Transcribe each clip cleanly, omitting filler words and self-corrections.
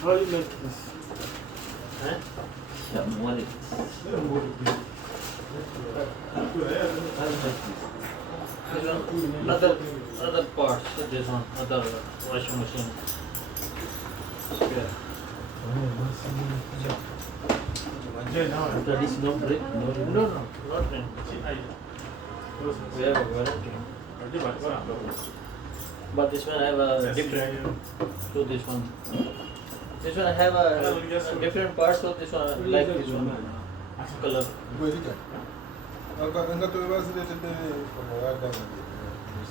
How do you make this? Huh? Other parts, this one, other washing machine. Yeah. That is no break, no, not in. We have a warranty. But this one I have a different to this one. This one I have a different parts of this one, like this one. Color.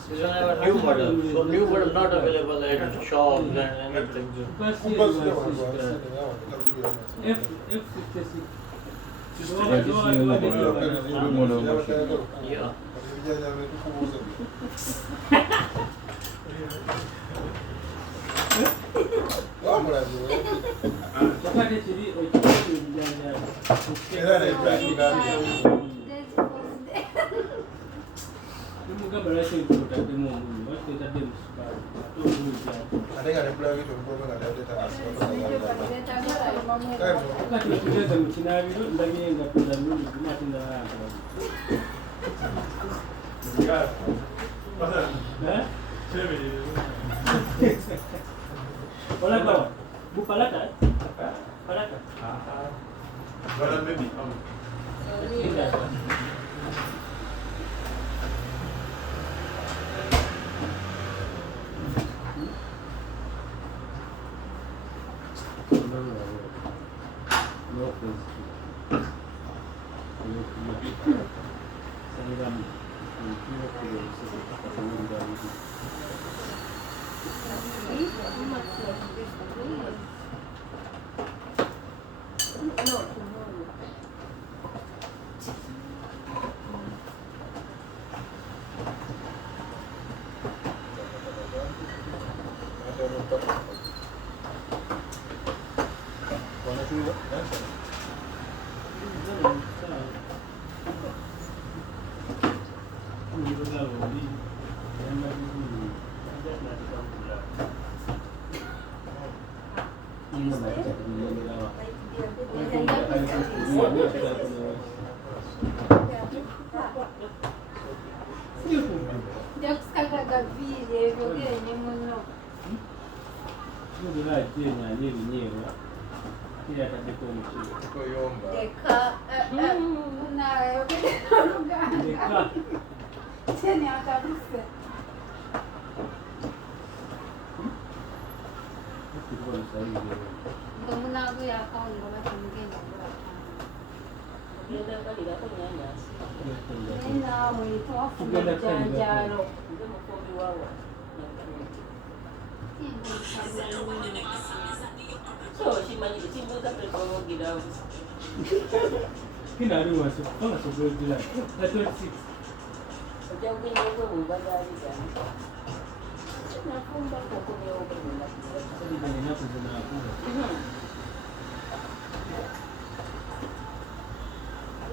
This one I have a new model. So new model not available at shops and anything. Yeah.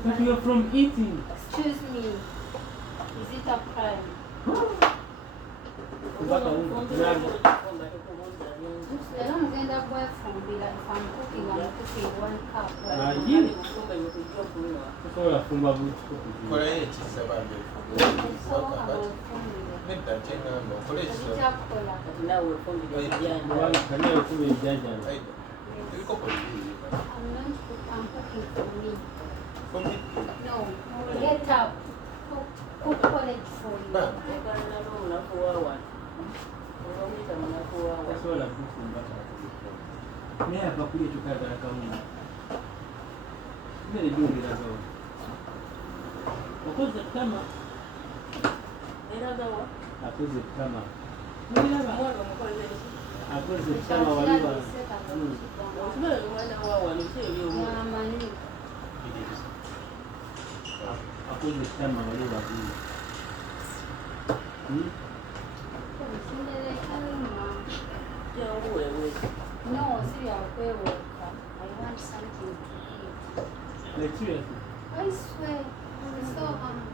But you're from eating. Excuse me. Is it a crime? I'm going to buy from Bila if I'm cooking 1 cup. I'm cooking for me. No, get up. Cook porridge for you. No, see, I'll pay work. I want something to eat. Like seriously? I swear, I'm so hungry.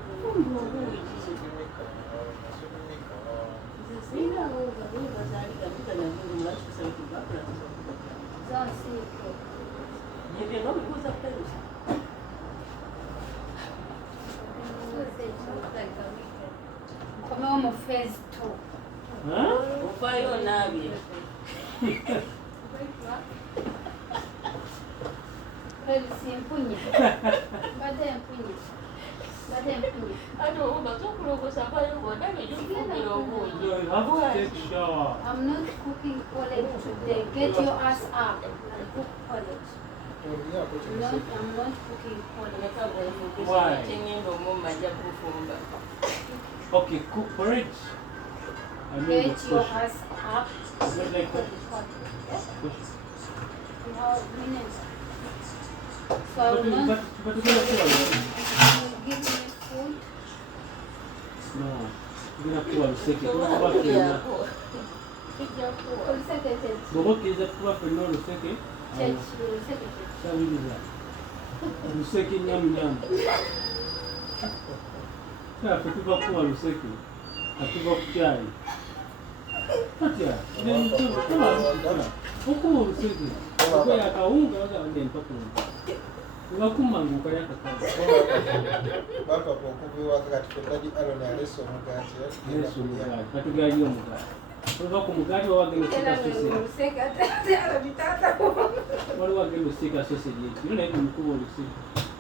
Don't see it. Come on, my face too. Huh? Simpunya. Badan punya. Badan punya. You have to take shower. I'm not cooking porridge today. Get your ass up and cook porridge. I'm not cooking porridge. Why? Okay, cook porridge. I mean, Get push. your ass up. Not like that. Push. You have minutes. So I will not But you're gonna pour it. give me food. No, you're gonna pour it second. What about you? Bobo kiza kuba peno luseke. Sabiriza. Luseke nyam nyam. Sa fetuba kuba luseke. atuva ku cyayi atya uko urusizi ubwo yakawunga bagabanye mpakumva ngakumanguka yakakanda baka kukubiwa kati kutadi alone aleso mugati yesu mugati katugayo mugati uva ku mugati wawagenda usika wali wagenda usika sausage yetu yona iko mkubo usika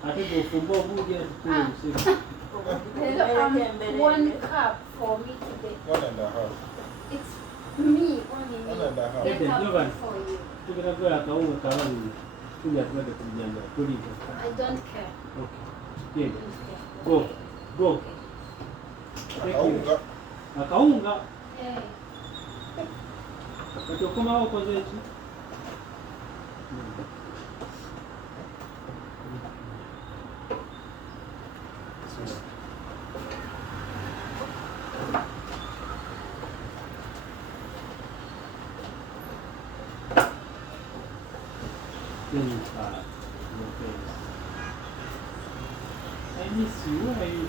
ate gofumba obuja tukule usika 1 cup for me today. 1.5. It's me only me. 1.5. They have for you. tukira kwa akawunga kabali tuja twende kumjanja tulipo I don't care. okay yeah. Don't care. Go Akaunga. akawunga Hey. katokoma wako zetu I miss you. Where are you?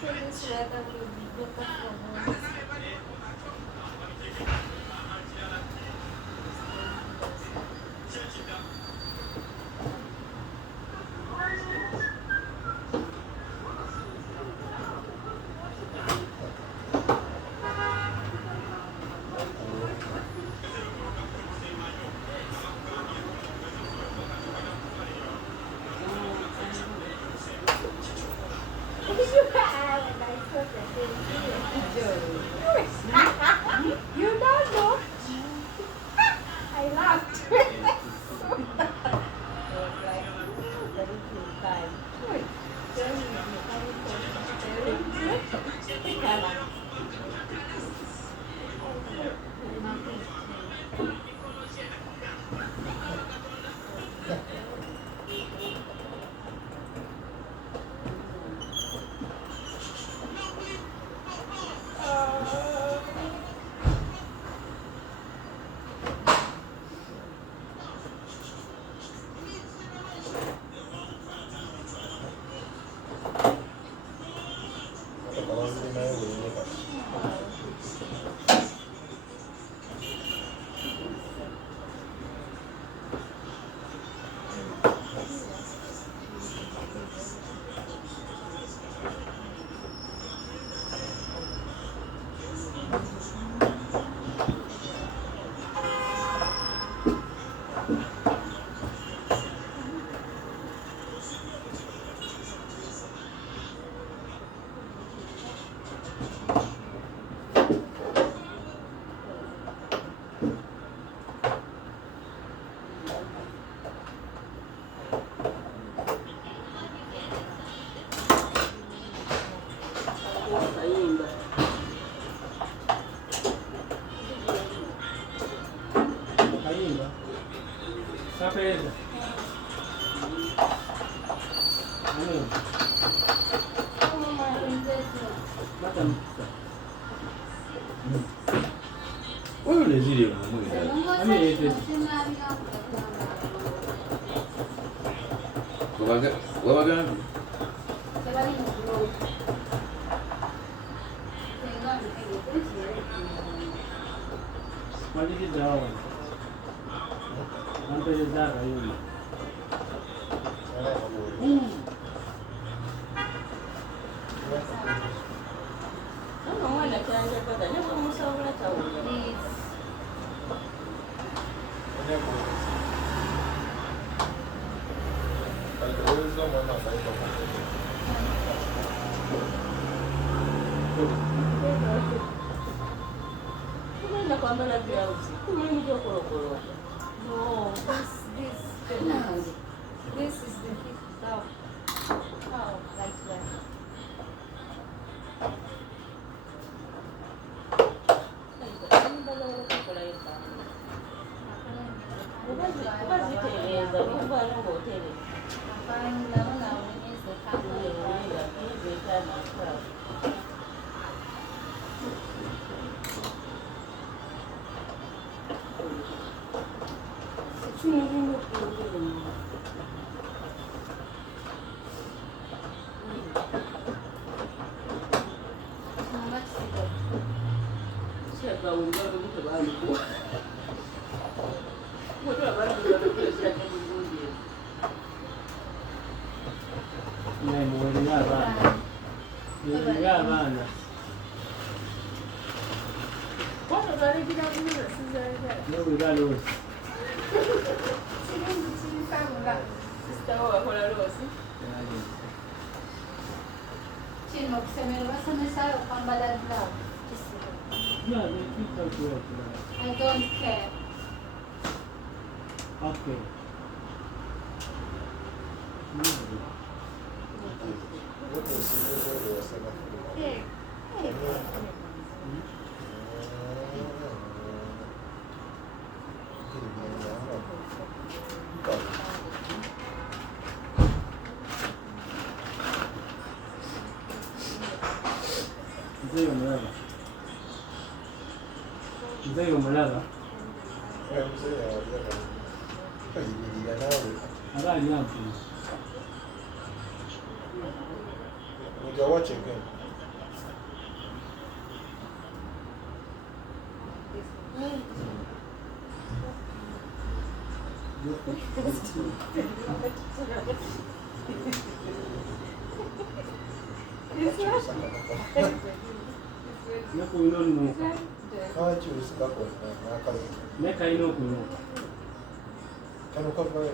So this weather will be better for us. You don't know. I laughed. Sapenda. Mata mkisa. Wewe unazidi mwenyewe. Wabaga Maliki dawa. Nanti jar ayo. No, this is the fifth stuff. Oh, like that. I don't care. Okay. Mzee umelaga. Abali hapo. You're watching him. Nako inonuka. Choose that one. Neka inokunuka. Can you come by?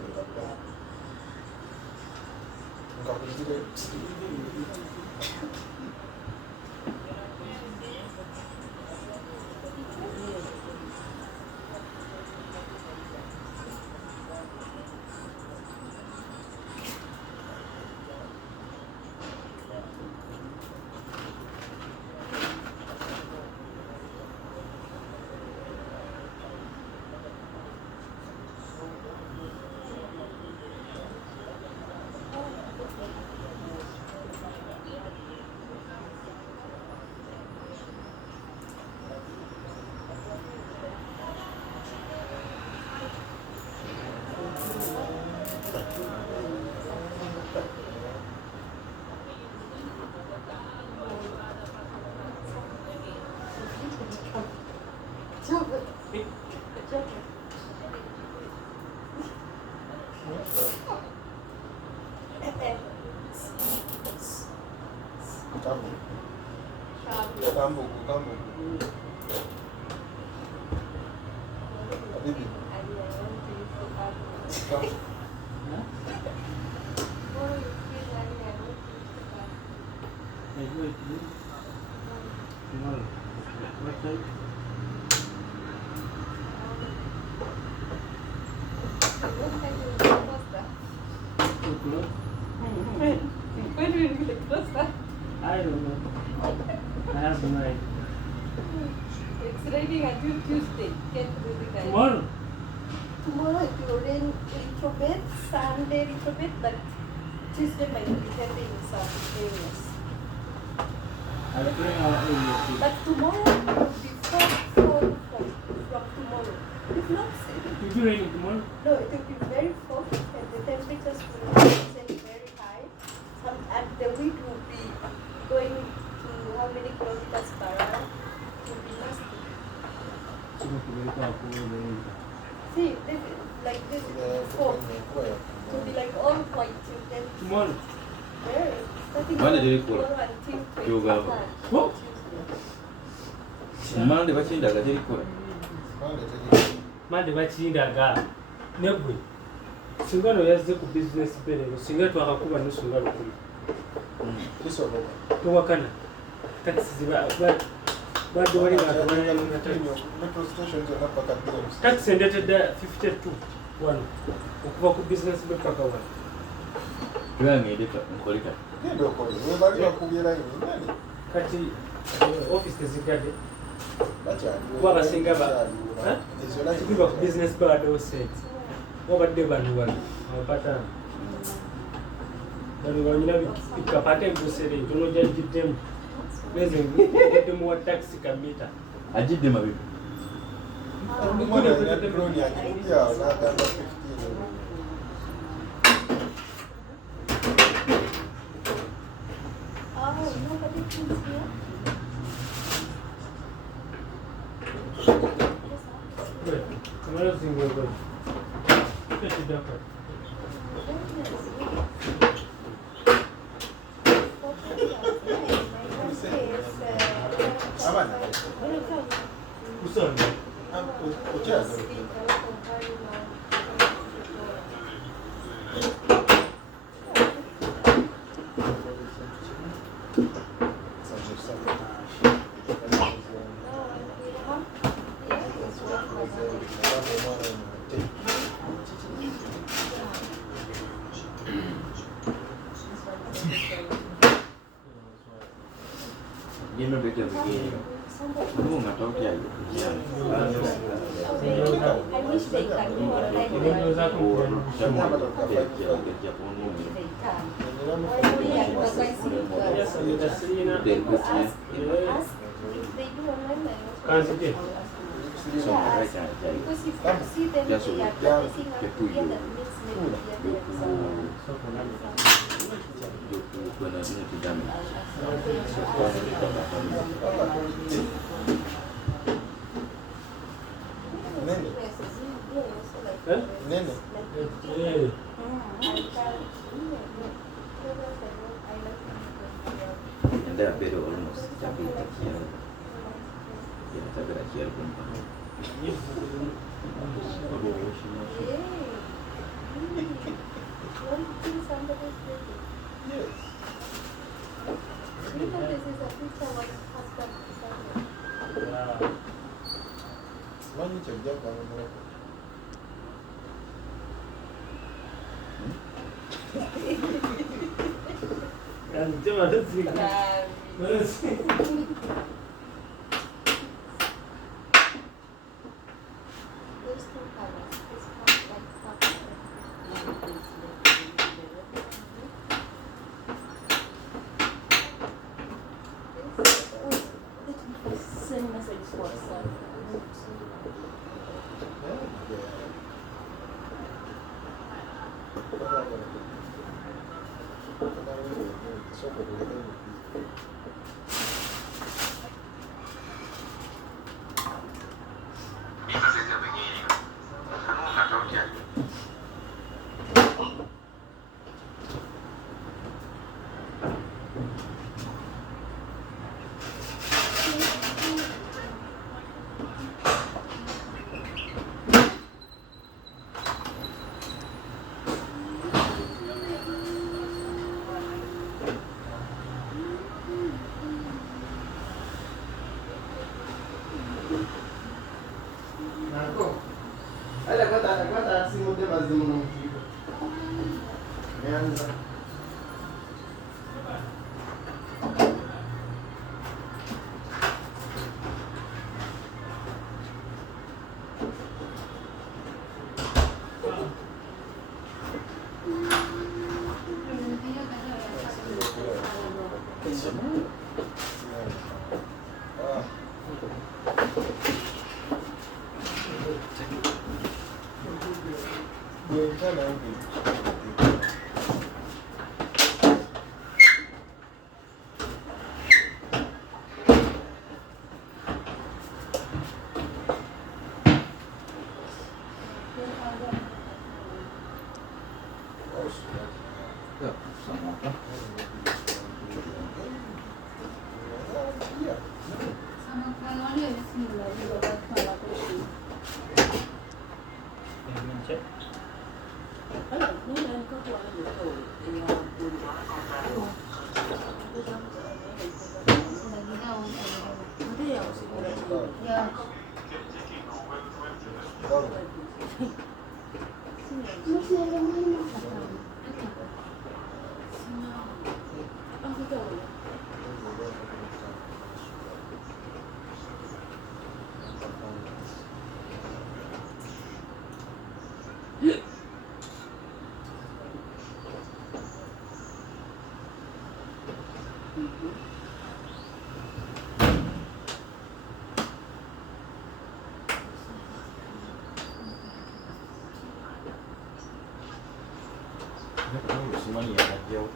When will you get closer? I don't know. I have no idea. It's raining until Tuesday. Can't do the guy. Tomorrow? Tomorrow it will rain a little bit, Sunday a little bit, but Tuesday might be heavy in some areas. I pray our area. But tomorrow will be fall from tomorrow. It's not safe. It will be raining tomorrow? No, it will be very hot and the temperatures will be very high. And the wind will be going to how many kilometers per hour? It will be nasty. See, this is like this fog. It will be like all white and then Tomorrow? there, starting When from did it tomorrow fall? until Yoga. 21st, Oh. Tuesday. Mande bachindaga terikola. Mande bakindaga negwe singa no yazze ku business perero singa twakakuba nusunga lukumi towakana taxi ziba bado wali batwala taxi endetedde 52 wano okuva ku business be paka wano Twangedeka nkoleka. kati office tezigadde kuba abasinga tubiba ku business bado sense wabadde bano wano abapatana bano banyina bikapate mbusere ntono gyagiddemu neze ngedemu wa taxi kamita Ajidde mabibi. Mwana ya drone ya kipia unagamba 15. Nobody thinks here. Good. Another thing we're good. Get it up. Usoni. Kucheza. Dia nak baca begini. Kamu nggak tahu dia. I wish they can do what I do. Semua kerja umum. Yes, I'm the Selena. Dan kerja Ask if they do online, I Can't also see it. semua kerja jadi. because if you see them Just they are so practicing they and put you. together makes them together. Benar ini tidak. Nene. Eh? Nene. Eh. Anda baru almost capai sekian. Ya, tak kira sekian pun. Washing machine. Yes. Yeah. Mani chakja kama mwako. And Jim, I don't think. Let's see. Send message for WhatsApp. Ada simu dia masih menunggu. Meanza. Semuanya yang jauh.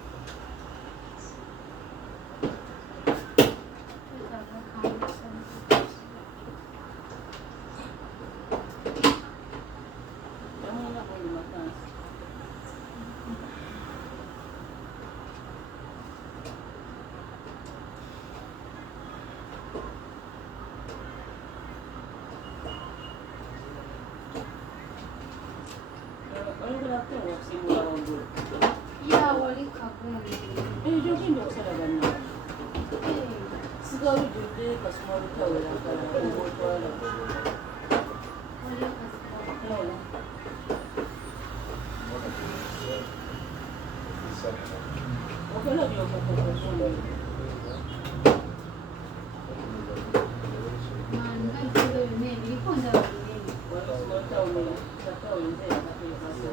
Ya, wali kabur. Jogendo okusalaganna. Sigawo jjudde kasuma olutawera ddala oba otwala. Wali kabur. Okola by'omukokokondo. Manga jjolo yonna ebiriko ndaba binene. Watawulira nze yakateekako.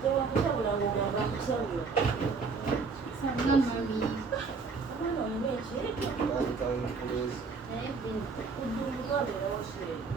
Tewakutabula ng'ogamba nkusabula. Sabula mami. Abaana olina ekireeta. Naye bino. Kuddunguka abeerawo kireeta.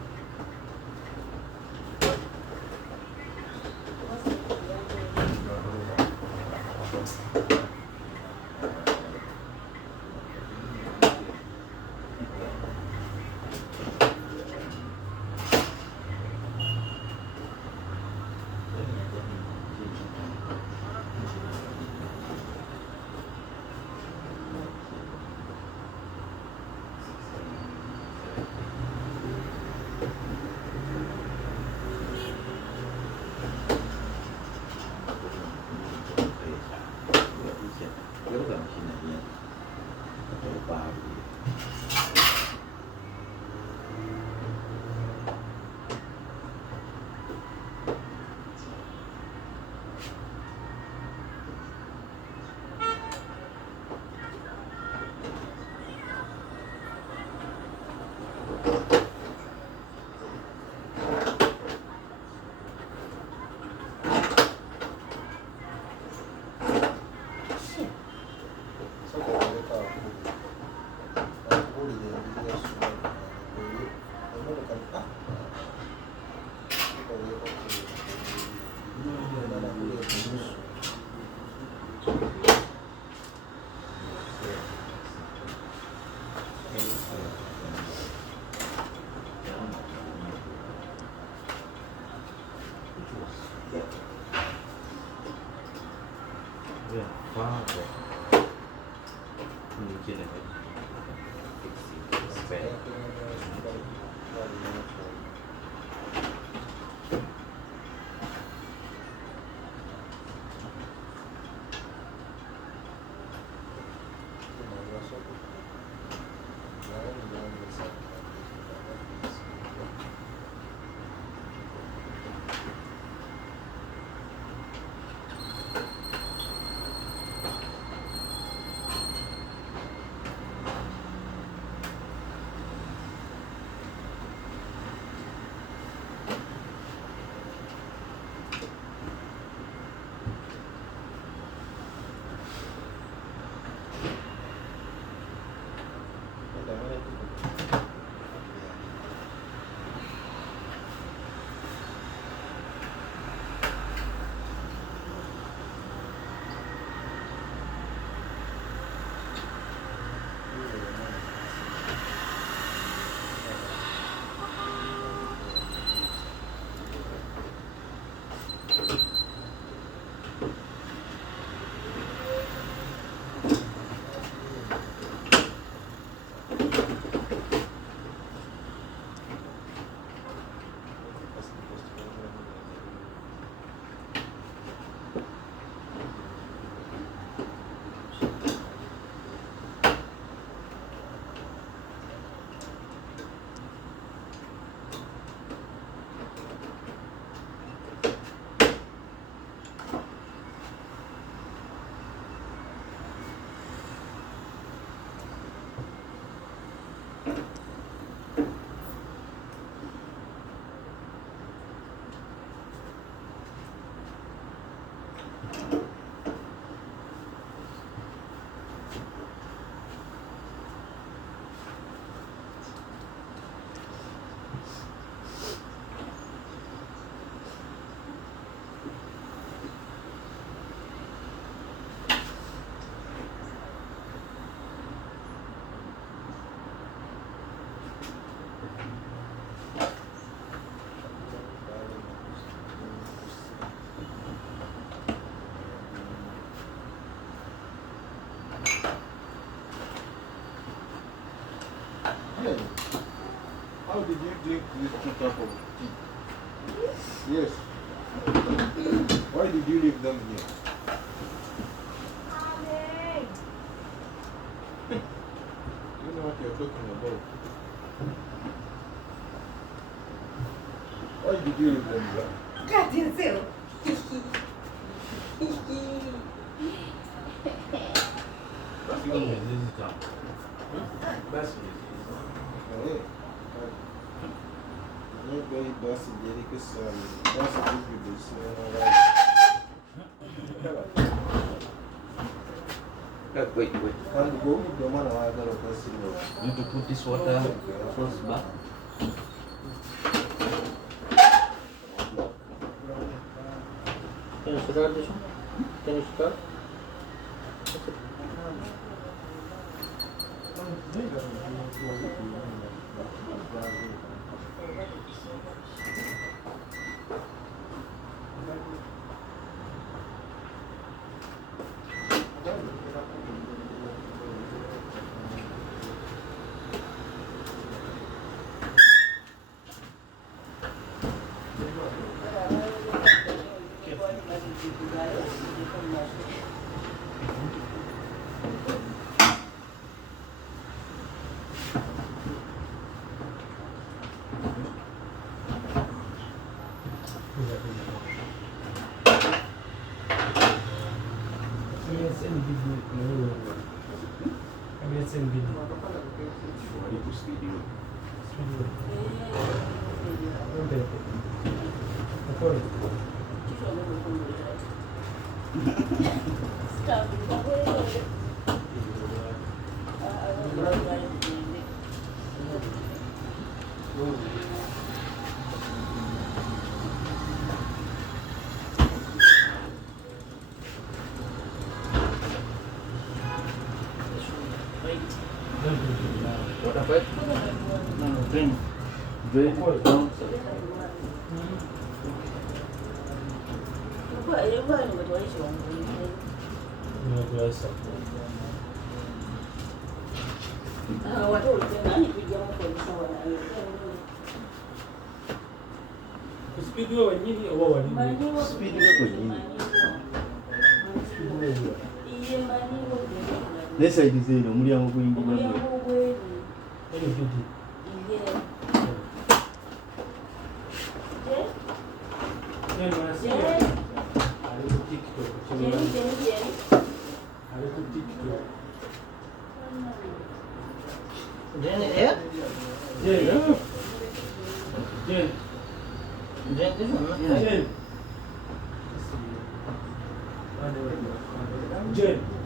How did you drink this 2 cups of tea? Yes. Why did you leave them here? You know what you're talking about. Why did you leave them here? God, you too. Eh, não ganhei doce dele que sabe. Doce de bebês, Wait. quando go, deu uma hora da doce. You need to put this water first back. Can you start this one? Can you start? What happened? No, drain. Drain down. Speed wewe nyinyi au wali? Speed yako nyingi. Lesa idizeno mulyango kuyingiramo. Ele bidi. Yeye mwanasikia. Ali TikTok. Ali TikTok. Drain it here? Jen. Jen. Drain this one, no? Jen. Jen.